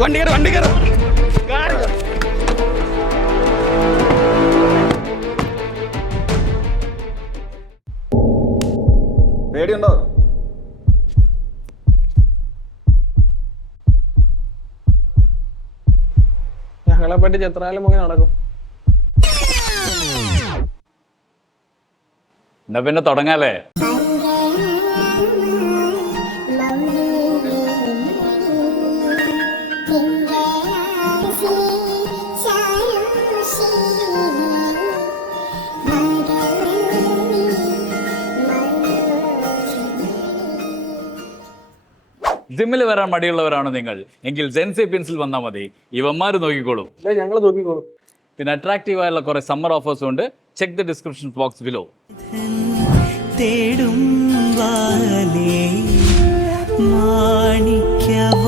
വണ്ടി കയറും പേടിയുണ്ടോ? ഞങ്ങളെ പറ്റി ചെത്രാലും മുങ്ങി നടക്കും. എന്നാ പിന്നെ തുടങ്ങാലേ? ജിമ്മിൽ വരാൻ മടിയുള്ളവരാണോ നിങ്ങൾ? എങ്കിൽ സെൻസി പെൻസിൽ വന്നാൽ മതി, ഇവന്മാർ നോക്കിക്കോളും. ഞങ്ങൾ നോക്കിക്കോളും. പിന്നെ അട്രാക്റ്റീവ് ആയുള്ള കുറെ സമ്മർ ഓഫേഴ്സ് ഉണ്ട്. Check the description box below. തേടും വാനേ മാണിക്യവാസ